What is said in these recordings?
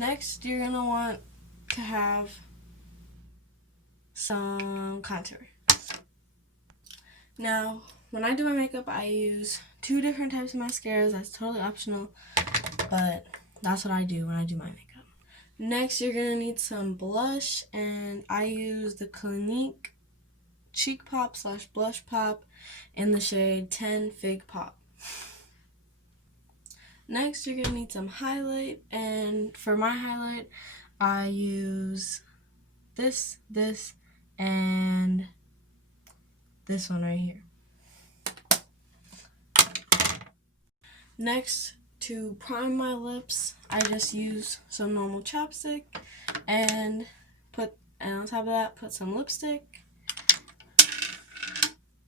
Next, you're going to want to have some contour. Now, when I do my makeup, I use 2 different types of mascaras. That's totally optional, but that's what I do when I do my makeup. Next, you're going to need some blush, and I use the Clinique Cheek Pop / Blush Pop in the shade 10 Fig Pop. Next, you're going to need some highlight, and for my highlight, I use this, and this one right here. Next, to prime my lips, I just use some normal chapstick and on top of that, put some lipstick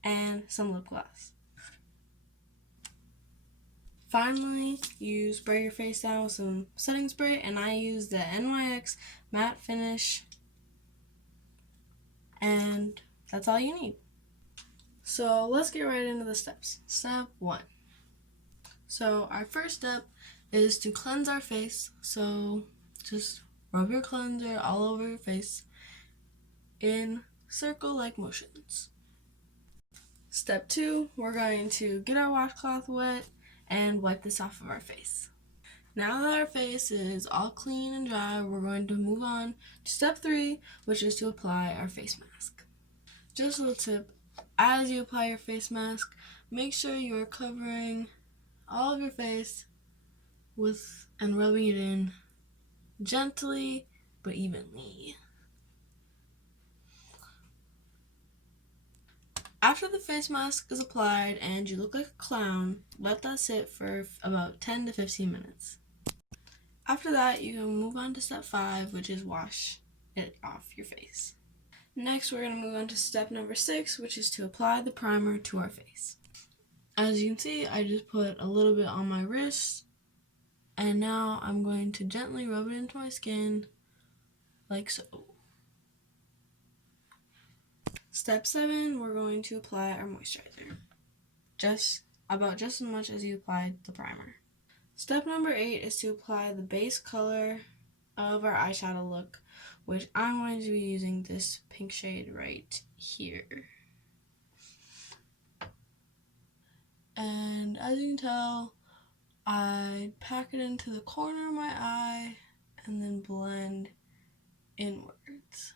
and some lip gloss. Finally, you spray your face down with some setting spray, and I use the NYX Matte Finish, and that's all you need. So let's get right into the steps. Step 1. So our first step is to cleanse our face. So just rub your cleanser all over your face in circle-like motions. Step 2, we're going to get our washcloth wet and wipe this off of our face. Now that our face is all clean and dry, we're going to move on to step 3, which is to apply our face mask. Just a little tip, as you apply your face mask, make sure you are covering all of your face and rubbing it in gently but evenly. After the face mask is applied and you look like a clown, let that sit for about 10 to 15 minutes. After that, you can move on to step 5, which is wash it off your face. Next, we're going to move on to step number 6, which is to apply the primer to our face. As you can see, I just put a little bit on my wrist, and now I'm going to gently rub it into my skin, like so. Step 7, we're going to apply our moisturizer. Just as much as you applied the primer. Step number 8 is to apply the base color of our eyeshadow look, which I'm going to be using this pink shade right here. And as you can tell, I pack it into the corner of my eye and then blend inwards.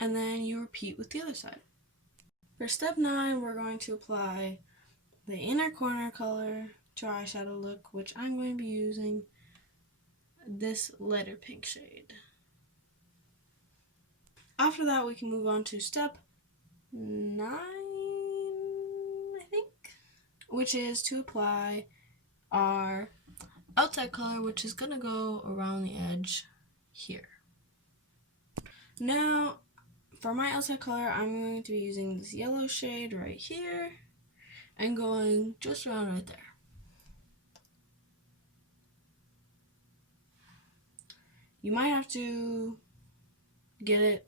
And then you repeat with the other side. For step 9, we're going to apply the inner corner color to our eyeshadow look, which I'm going to be using this lighter pink shade. After that, we can move on to step 9, I think, which is to apply our outside color, which is going to go around the edge here. Now, for my outside color, I'm going to be using this yellow shade right here and going just around right there. You might have to get it,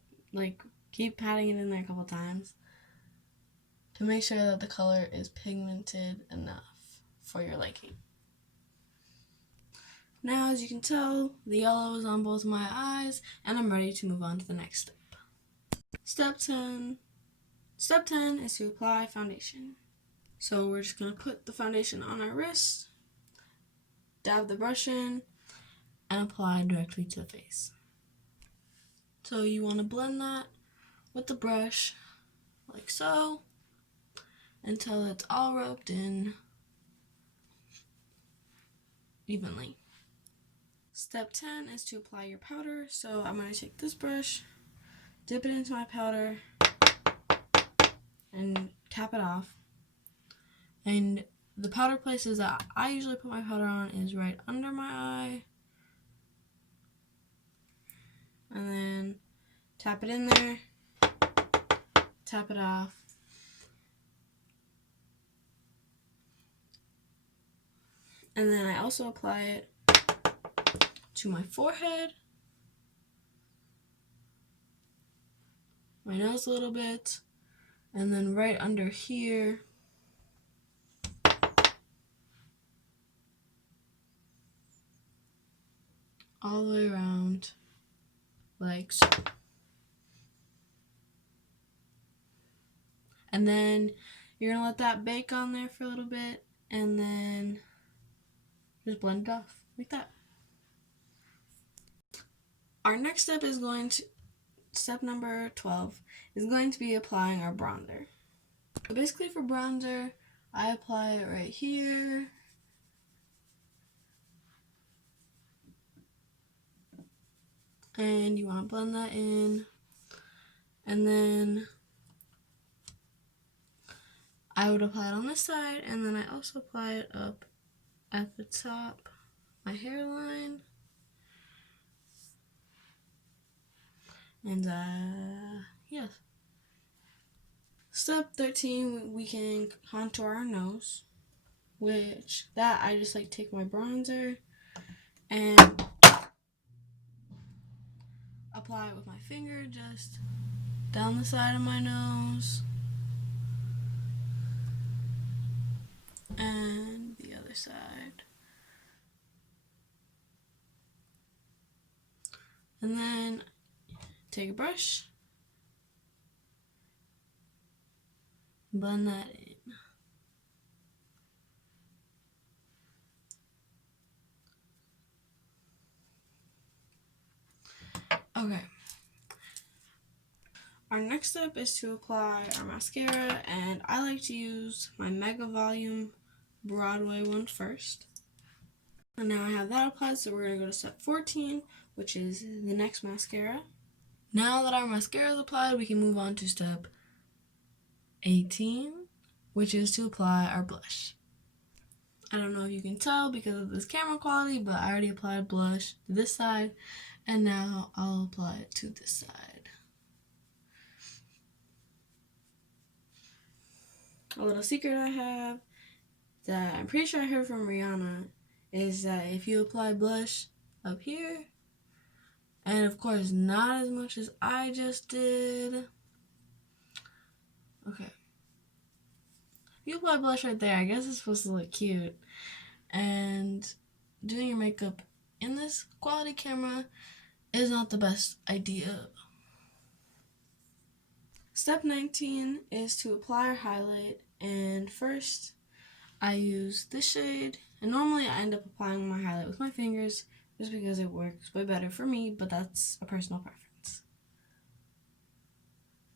keep patting it in there a couple times to make sure that the color is pigmented enough for your liking. Now, as you can tell, the yellow is on both my eyes, and I'm ready to move on to the next step. Step 10 is to apply foundation. So we're just going to put the foundation on our wrist, dab the brush in, and apply directly to the face. So you want to blend that with the brush, like so, until it's all rubbed in evenly. Step 10 is to apply your powder. So I'm going to take this brush, dip it into my powder, and cap it off. And the powder places that I usually put my powder on is right under my eye. And then tap it in there, tap it off. And then I also apply it to my forehead my nose a little bit, and then right under here. All the way around, like so. And then you're gonna let that bake on there for a little bit, and then just blend it off like that. Our next step is step number 12 is going to be applying our bronzer. So basically for bronzer, I apply it right here. And you want to blend that in. And then I would apply it on this side, and then I also apply it up at the top, my hairline. And yes. Step 13, we can contour our nose, which that I just like take my bronzer and apply it with my finger just down the side of my nose and the other side. And then take a brush, blend that in. Okay. Our next step is to apply our mascara, and I like to use my Mega Volume Broadway one first. And now I have that applied, so we're going to go to step 14, which is the next mascara. Now that our mascara is applied, we can move on to step 18, which is to apply our blush. I don't know if you can tell because of this camera quality, but I already applied blush to this side, and now I'll apply it to this side. A little secret I have that I'm pretty sure I heard from Rihanna is that if you apply blush up here, and of course not as much as I just did. Okay. If you apply blush right there, I guess it's supposed to look cute. And doing your makeup in this quality camera is not the best idea. Step 19 is to apply our highlight, and first I use this shade, and normally I end up applying my highlight with my fingers just because it works way better for me, but that's a personal preference.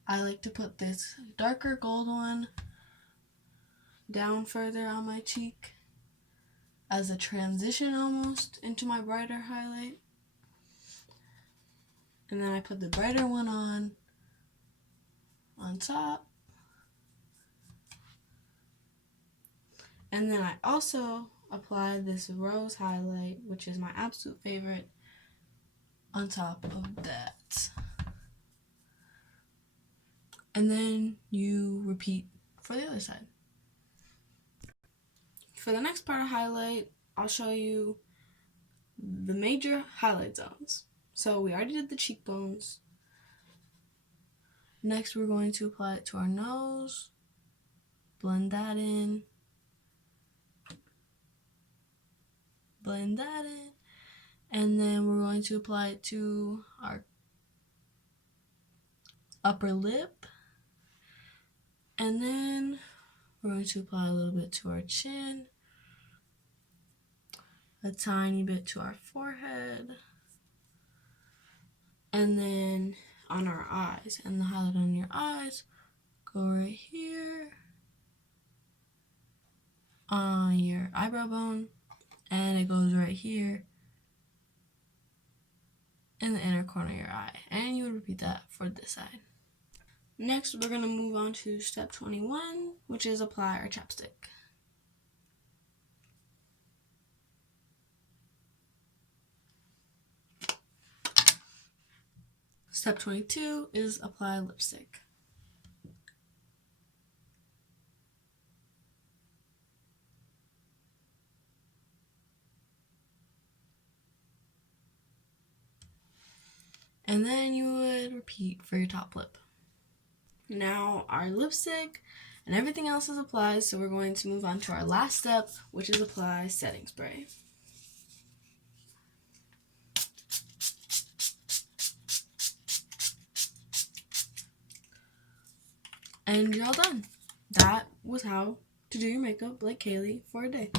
I like to put this darker gold one down further on my cheek as a transition almost into my brighter highlight. And then I put the brighter one on top. And then I also apply this rose highlight, which is my absolute favorite, on top of that. And then you repeat for the other side. For the next part of highlight, I'll show you the major highlight zones. So we already did the cheekbones. Next, we're going to apply it to our nose, blend that in, and then we're going to apply it to our upper lip, and then we're going to apply a little bit to our chin, a tiny bit to our forehead, and then on our eyes. And the highlight on your eyes, go right here on your eyebrow bone, and it goes right here in the inner corner of your eye. And you would repeat that for this side. Next, we're going to move on to step 21, which is apply our chapstick. Step 22 is apply lipstick. And then you would repeat for your top lip. Now our lipstick and everything else is applied, so we're going to move on to our last step, which is apply setting spray. And you're all done. That was how to do your makeup like Kaylee for a day.